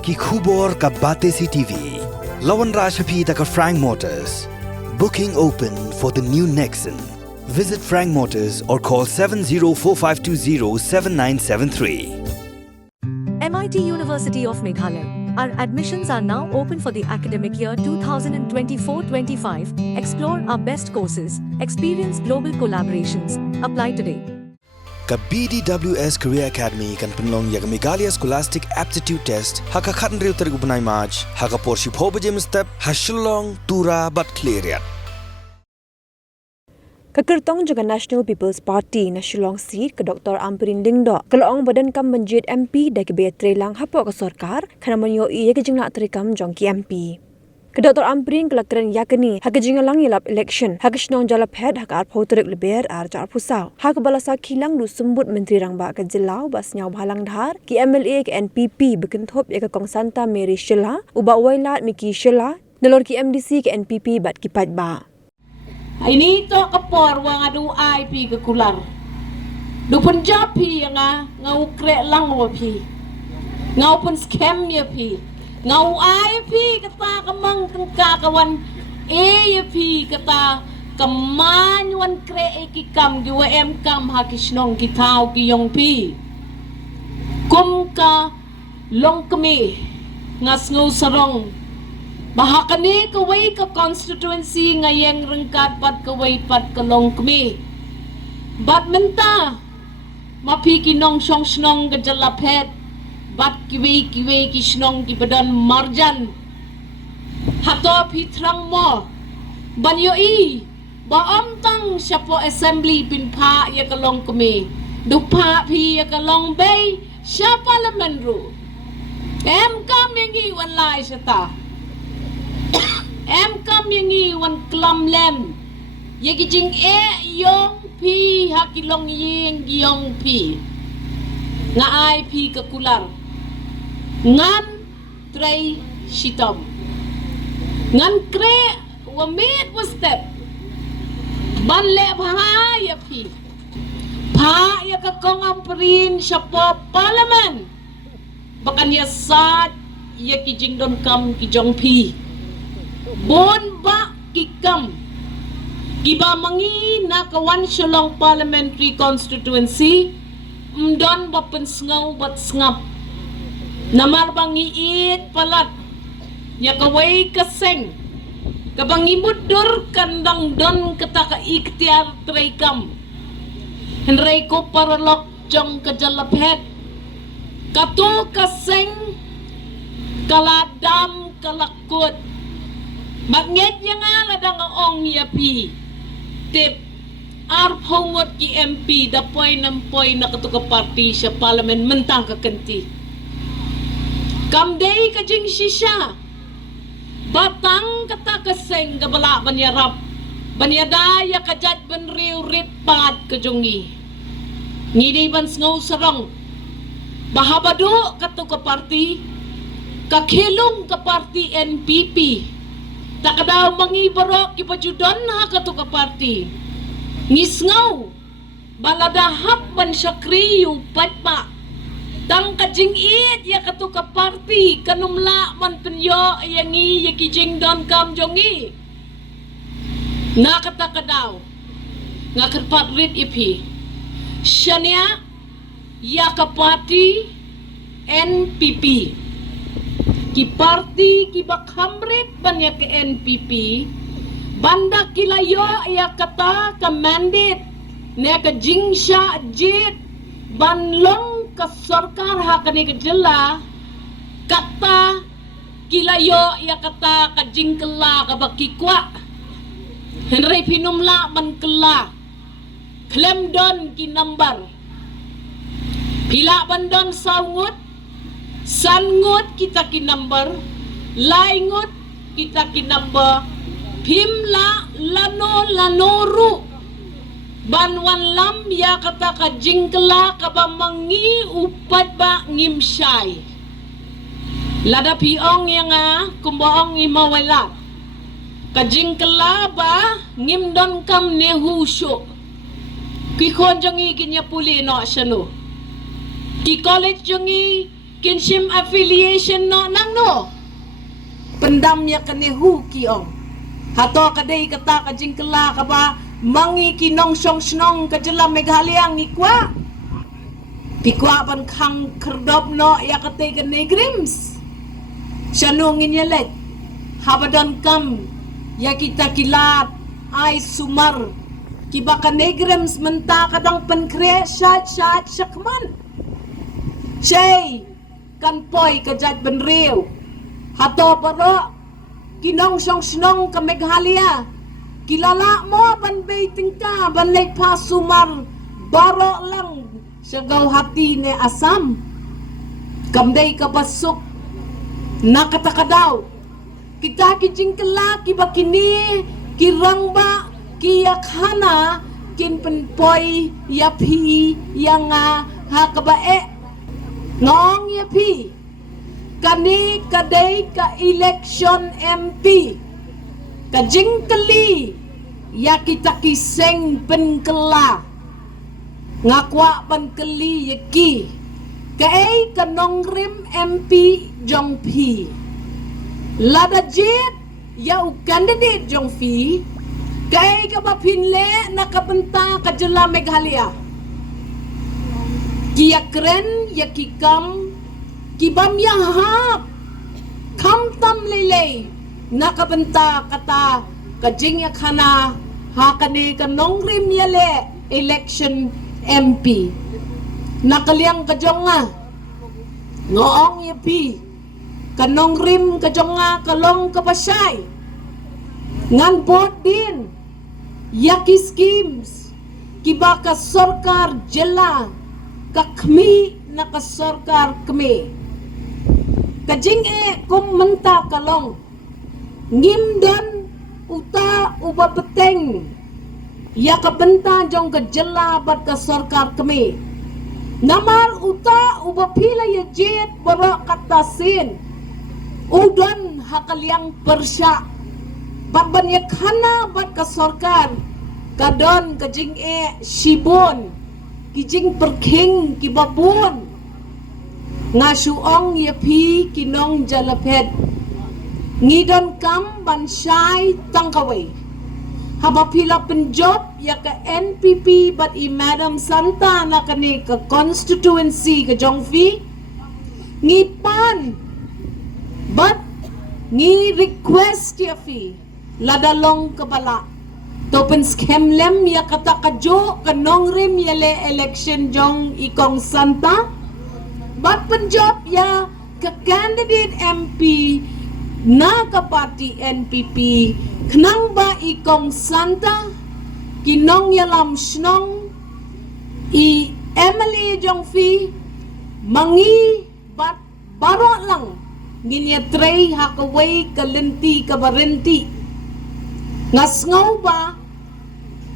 Ki khubor ka Bate CTV. Lawan Rajaphi taka Frank Motors. Booking open for the new Nexon. Visit Frank Motors or call 7045207973. MIT University of Meghalaya. Our admissions are now open for the academic year 2024-25. Explore our best courses, experience global collaborations. Apply today. Ka BDWS Career Academy kan penlong ya Meghalaya Scholastic Aptitude Test haka khatan riu tarik upanai March haka porship ho bajem step hashulong tura bat cleariat. Kekertong juga National People's Party na Shillong seat ke Dr. Amperin Lingdo. Kelaong badan kam menjid MP dah ke betre lang hapo ke sarkar kana menyoi ya ke jengnak terikam jong ki MP. Ke Dr. Amperin kelakran yakni hak jengalang yelap election hak shnong jalap head hak arpo terik leber ar jar pusau. Hak balasa kilang du sembut menteri rangba ke jelau bas nyau bhalang dhar ki MLA ke NPP bekentop ya ke Kong Santa Mary Shilla uba wailat Miki Shilla nelor ki MDC ke NPP bat ki patba. Ini to kapor wang adu IP ke kular. Du Punjab pi nga ngau kre lang wa pi. Ngau pun scam ya pi. Ngau IP kata kamang tengka kawan pi kata kaman wan kre ekikam gi WM kam hakisnong kitau ki yong pi. Kum ka long kemi ngas ngau sarong bahakani kawai ka constituency ngayang rengkat pat kawai pat kalong kami. Bat menta mapi kinong syong snong kejalapet bat kiwi ki snong ki badan marjan hato pitrang mo banyoi baam tang syapo assembly pinpa ya kalong kami dupa pi ya kalong bay sya parliament ru em kam yang iwan lai syata em kam yang iwan klam lem ye kijing yong pi hakilong yeng yong pi nga ai pi kekular ngan trei shitom ngan kre wamit step ban le bha ya pi pha ya ka kong Amperin syapo parliament bakan ya sat ye kijing don kam kijong pi bon ba kikam kiba mangi na kawan Shillong parliamentary constituency mdon ba pensngau bat sngap namar bangi it palat ya kawai kaseng kabangi mudur kandang don ketaka ikhtiar treikam henrei ko paralok jong kajalaphet kato kaseng kaladam kalakut Magnget yang ala dang ong yapi tip ar pongot ki MP da poy na katuka party sa parliament mentang kakenti kamdei ka jing shisha batang kata kaseng kabala banyarap banyadaya kajat benriu rit pat kajongi ngidi ban sngow sarong bahabado katuka party kakilong ka party NPP takadaw mangibarok ipajudon na katuka party ngisngaw baladahap man siya kriyo patpa tang kajing it ya katuka party kanumla man penyo yangi yakijing don kam jongi nakatakadaw ngakarpat rit ipi syania ya ka party NPP ki party ki bakhamrit banyak ke NPP banda kilayo ya kata ka mandate ne ka jingsha jit banlong ka sarkar hakani ka jela kata kilayo ya kata ka jingkela ka bakikwa henry pinumla man kela klem don ki number pila bandon saungut sangut kita ki number laingut kita ki number pimla lanoru banwan lam ya kata ka jingkela ka bamangi upat ba ngimsyai lada piong yang kumbaong imawala ka jingkela ba ngimdon kam nehusyo ki kon jongi kinya puli no syano ki college jongi kinship affiliation no nang no pendamnya kenehu kiong hato kadai kata kajing kela kaba mangi kinong song snong kajela Meghalaya ngikwa pikwa ban khang kerdop no ya kate kenegrims shanung inyelek habadan kam ya kita kilat ai sumar kibaka negrims menta kadang penkre syat syakman Shay kan poi kajat benriu hato paro kinong song snong ke Meghalaya kilala mo ban bay tingka ban lek pasumar baro lang syagaw hati ne asam kamday kabasok nakatakadaw kita kijing kela kibakini kirang ba kiyakhana kin penpoi yapi yang hakabae ngong yapi kani kadai ka election MP kajing keli ya kita kiseng penkela ngakwa ban keli yaki kai kanong rim MP jongpi lada jet ya u candidate jongfi kai ka bapinle nakabenta ka jela Meghalaya kia kren ya kikam kibam ya hap kam tam lele nakabenta kata kajing ya khana hakane kanong rim yale election MP nakaliang kajonga ngoong yapi kanong rim kajonga kalong kapasay ngan bot din yaki schemes kiba ka sarkar jela kakmi na ka sarkar kmi kajing kum menta kalong ngimdan uta uba beteng ya ka benta jong ka jela bat ka sarkar kmi namar uta uba pila ya jet bara katasin udan hakaliang persya bat ban ya khana bat ka sarkar kadon kajing shibon kijing perking kibabun ngasuong yapi kinong jalapet ngidon kam bansay tangkaway habapila penjob ya ka NPP bat i Madam Santa na kani ka constituency ka jongfi ngipan bat ngi request ya fi ladalong kabala topen skemlem ya kata kajo kanong rim yale election jong ikong Santa bat penjob ya ka candidate MP na ka party NPP kenang ba ikong Santa kinong yalam snong i Emily jongfi mangi bat baro lang nginya tray hakaway kalenti kabarenti ngasngaw ba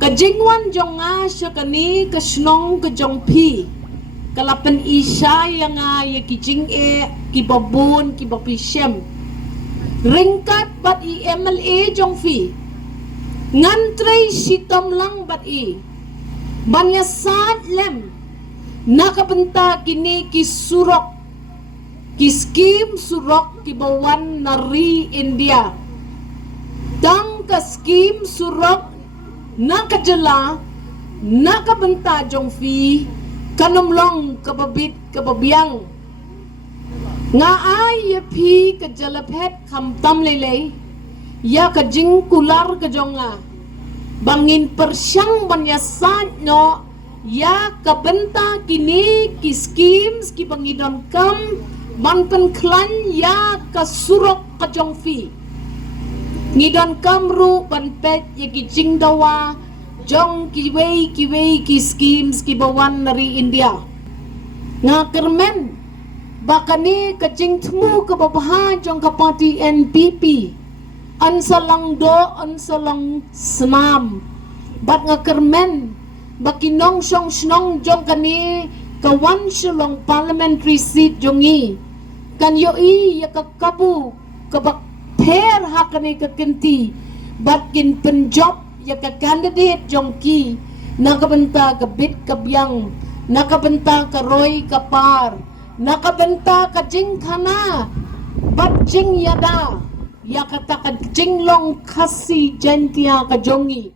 kajingwan jong nga siya kani kasnong kajongpi kalapan isya yang nga yakijing kibabun kibapishem ringkat bat i MLA jongfi ngantray sitom lang bat i banyasad lem nakabenta kini kisurok kiskim surok kibawan nari India dang ka skim surok nakajala nakabenta jongfi kanomlong kababit kababiyang nga ay yapi kajalapet kamtam lele ya kajing kular kajonga bangin persyang banyasad no ya kabenta kini kiskims kibangidon kam manpen klan ya kasurok kajongfi ngidon kamru panpet ya kijing dawa jong kiwei ki schemes kibawan nari India nga kermen bakani kajing temu kababaha jong kapati NPP ansalang do ansalang senam bat nga kermen bakinong syong snong jong kani kawan syulong parliamentary seat jongi kan yoi ya kakabu kabak per hakani kakenti batkin penjob ya ka candidate jongki nakabenta ka bit kabyang nakabenta ka roy kapar nakabenta ka jing kana bat jing yada ya kata ka jing long kasi jentia ka jongi